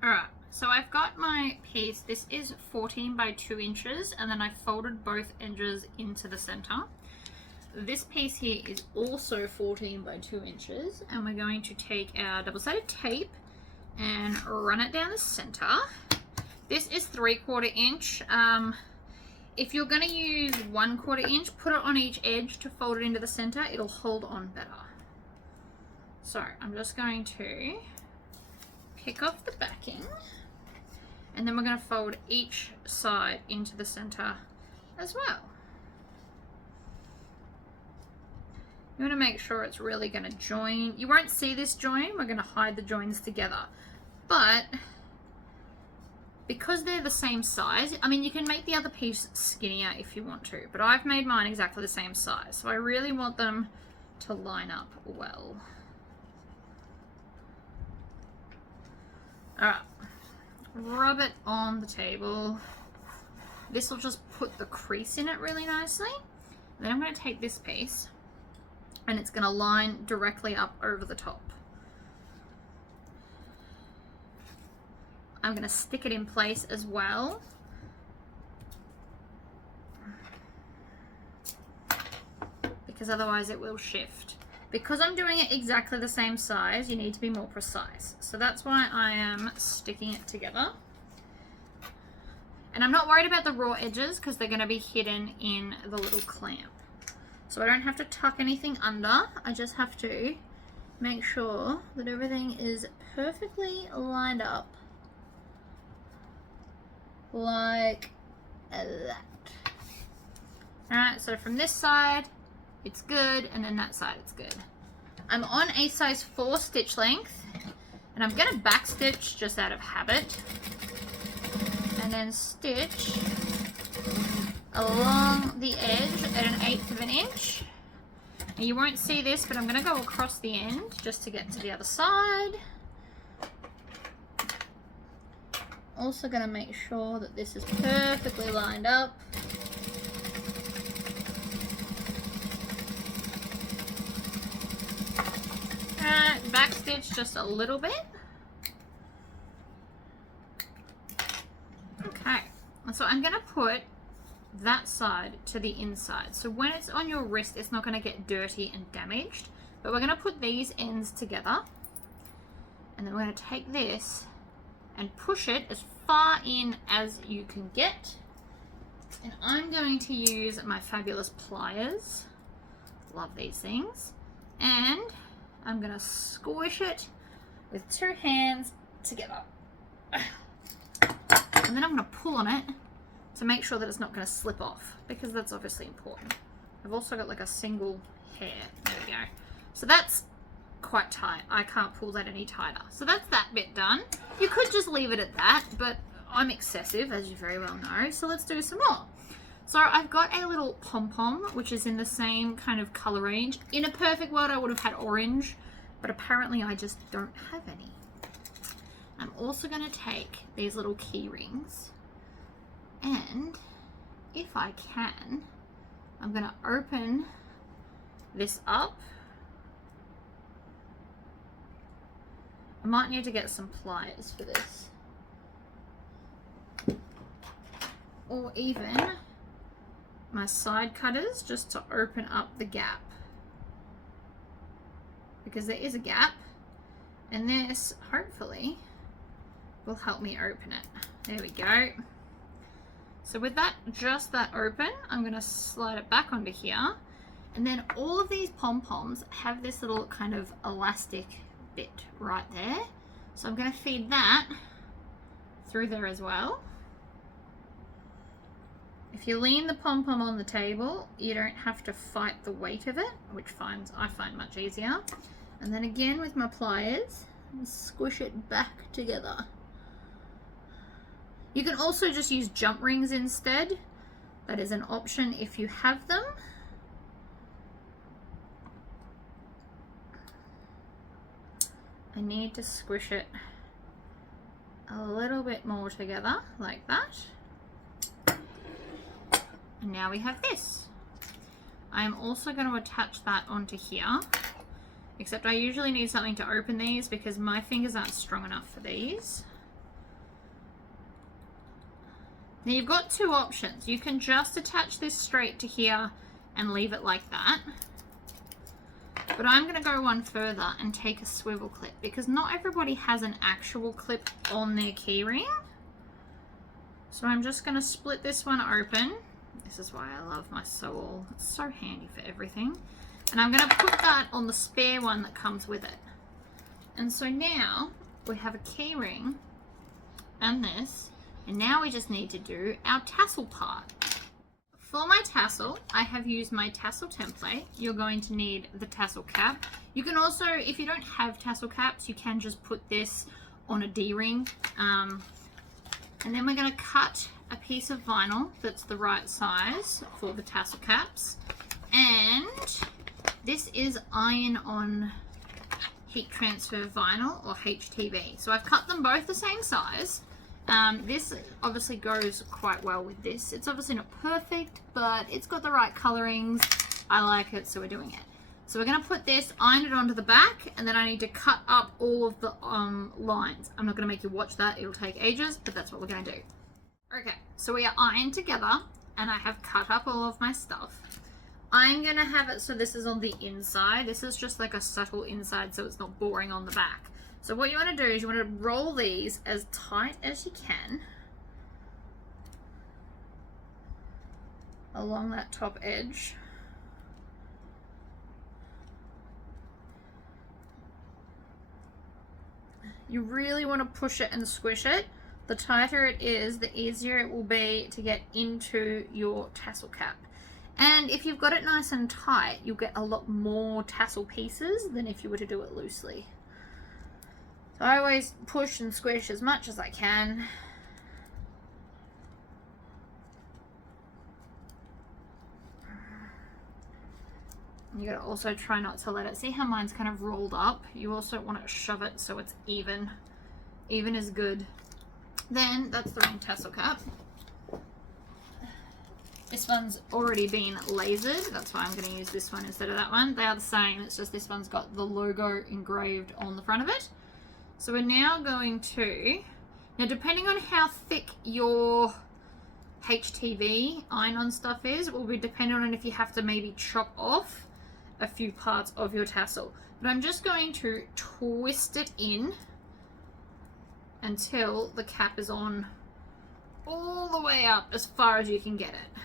Alright, so I've got my piece. This is 14 by 2 inches, and then I folded both edges into the center. This piece here is also 14 by 2 inches, and we're going to take our double-sided tape and run it down the center. This is 3/4 inch. If you're going to use 1/4 inch, put it on each edge to fold it into the center. It'll hold on better. So I'm just going to pick off the backing, and then we're going to fold each side into the center as well. You want to make sure it's really going to join. You won't see this join. We're going to hide the joins together. But because they're the same size, I mean, you can make the other piece skinnier if you want to, but I've made mine exactly the same size. So I really want them to line up well. All right, rub it on the table. This will just put the crease in it really nicely. Then I'm going to take this piece, and it's going to line directly up over the top. I'm going to stick it in place as well. Because otherwise it will shift. Because I'm doing it exactly the same size, you need to be more precise. So that's why I am sticking it together. And I'm not worried about the raw edges because they're going to be hidden in the little clamp. So I don't have to tuck anything under. I just have to make sure that everything is perfectly lined up. Like that. Alright, so from this side, it's good, and then that side, it's good. I'm on a size 4 stitch length, and I'm going to back stitch just out of habit, and then stitch along the edge at 1/8 of an inch. And you won't see this, but I'm going to go across the end just to get to the other side. Also going to make sure that this is perfectly lined up. Alright, backstitch just a little bit. Okay, so I'm going to put that side to the inside. So when it's on your wrist, it's not going to get dirty and damaged. But we're going to put these ends together. And then we're going to take this and push it as far in as you can get. And I'm going to use my fabulous pliers. Love these things. And I'm going to squish it with 2 hands together. And then I'm going to pull on it to make sure that it's not going to slip off, because that's obviously important. I've also got like a single hair. There we go. So that's quite tight. I can't pull that any tighter. So that's that bit done. You could just leave it at that, but I'm excessive, as you very well know. So let's do some more. So I've got a little pom-pom, which is in the same kind of color range. In a perfect world, I would have had orange, but apparently I just don't have any. I'm also going to take these little key rings, and if I can, I'm going to open this up. I might need to get some pliers for this. Or even my side cutters, just to open up the gap. Because there is a gap, and this, hopefully, will help me open it. There we go. So with that, just that open, I'm going to slide it back onto here. And then all of these pom-poms have this little kind of elastic bit right there. So I'm going to feed that through there as well. If you lean the pom-pom on the table, you don't have to fight the weight of it, which I find much easier. And then again with my pliers, squish it back together. You can also just use jump rings instead. That is an option if you have them. I need to squish it a little bit more together, like that. And now we have this. I am also going to attach that onto here, except I usually need something to open these because my fingers aren't strong enough for these. Now you've got two options. You can just attach this straight to here and leave it like that. But I'm going to go one further and take a swivel clip because not everybody has an actual clip on their keyring. So I'm just going to split this one open. This is why I love my Sewall. It's so handy for everything. And I'm going to put that on the spare one that comes with it. And so now we have a keyring and this. And now we just need to do our tassel part. For my tassel, I have used my tassel template. You're going to need the tassel cap. You can also, if you don't have tassel caps, you can just put this on a D-ring. And then we're going to cut a piece of vinyl that's the right size for the tassel caps. And this is iron-on heat transfer vinyl, or HTV. So I've cut them both the same size. This obviously goes quite well with this. It's obviously not perfect, but it's got the right colorings. I like it, so we're doing it. So we're going to put this, iron it onto the back, and then I need to cut up all of the lines. I'm not going to make you watch that. It'll take ages, but that's what we're going to do. Okay, so we are ironed together, and I have cut up all of my stuff. I'm going to have it so this is on the inside. This is just like a subtle inside, so it's not boring on the back. So what you want to do is you want to roll these as tight as you can along that top edge. You really want to push it and squish it. The tighter it is, the easier it will be to get into your tassel cap. And if you've got it nice and tight, you'll get a lot more tassel pieces than if you were to do it loosely. So I always push and squish as much as I can. You gotta also try not to let it, see how mine's kind of rolled up? You also want to shove it so it's even. Even is good. Then, that's the wrong tassel cap. This one's already been lasered, that's why I'm going to use this one instead of that one. They are the same, it's just this one's got the logo engraved on the front of it. So we're now going to, now depending on how thick your HTV iron-on stuff is, will be dependent on if you have to maybe chop off a few parts of your tassel. But I'm just going to twist it in until the cap is on all the way up as far as you can get it,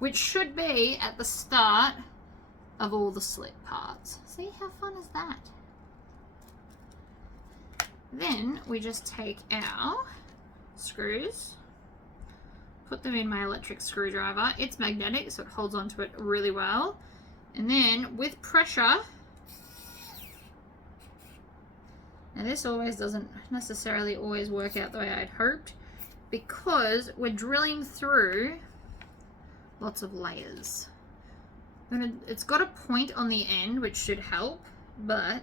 which should be at the start of all the slit parts. See how fun is that? Then we just take our screws, put them in my electric screwdriver. It's magnetic, so it holds onto it really well. And then with pressure, now this always doesn't necessarily always work out the way I'd hoped, because we're drilling through lots of layers. It's got a point on the end, which should help, but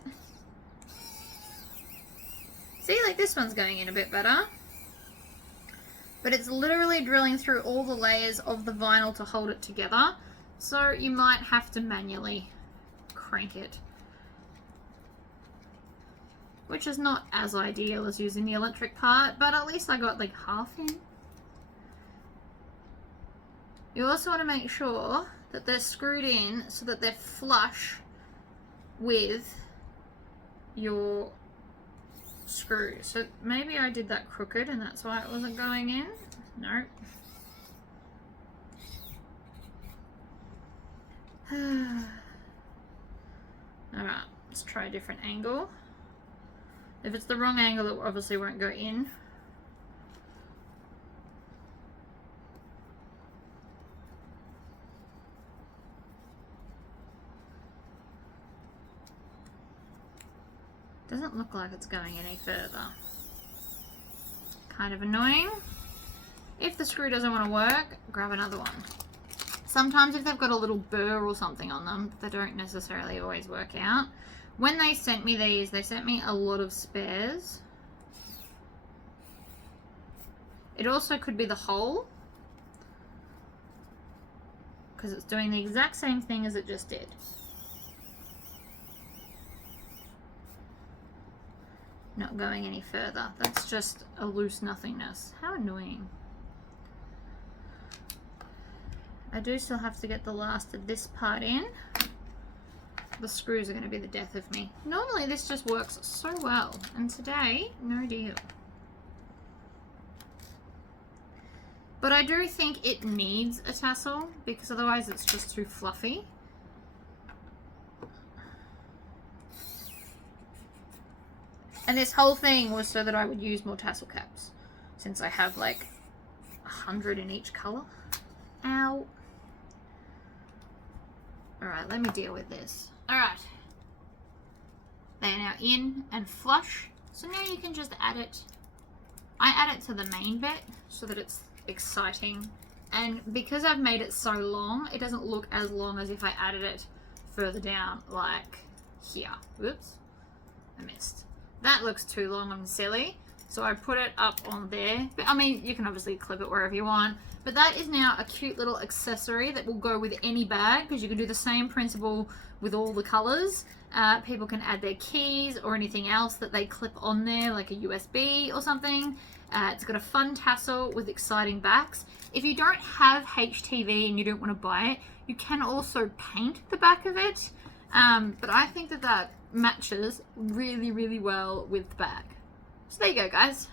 see, like this one's going in a bit better. But it's literally drilling through all the layers of the vinyl to hold it together. So you might have to manually crank it, which is not as ideal as using the electric part, but at least I got like half in. You also want to make sure that they're screwed in so that they're flush with your screw. So maybe I did that crooked and that's why it wasn't going in. No. Alright, let's try a different angle. If it's the wrong angle, it obviously won't go in. Doesn't look like it's going any further. Kind of annoying. If the screw doesn't want to work, grab another one. Sometimes if they've got a little burr or something on them, they don't necessarily always work out. When they sent me these, they sent me a lot of spares. It also could be the hole, because it's doing the exact same thing as it just did. Not going any further. That's just a loose nothingness. How annoying. I do still have to get the last of this part in. The screws are going to be the death of me. Normally this just works so well, and today, no deal. But I do think it needs a tassel, because otherwise it's just too fluffy. And this whole thing was so that I would use more tassel caps, since I have like 100 in each colour. Ow. Alright, let me deal with this. Alright. They are now in and flush. So now you can just add it. I add it to the main bit so that it's exciting. And because I've made it so long, it doesn't look as long as if I added it further down, like here. Whoops. I missed. That looks too long and silly. So I put it up on there. But I mean, you can obviously clip it wherever you want. But that is now a cute little accessory that will go with any bag, because you can do the same principle with all the colours. People can add their keys or anything else that they clip on there, like a USB or something. It's got a fun tassel with exciting backs. If you don't have HTV and you don't want to buy it, you can also paint the back of it. But I think that that matches really, really well with the bag. So there you go, guys.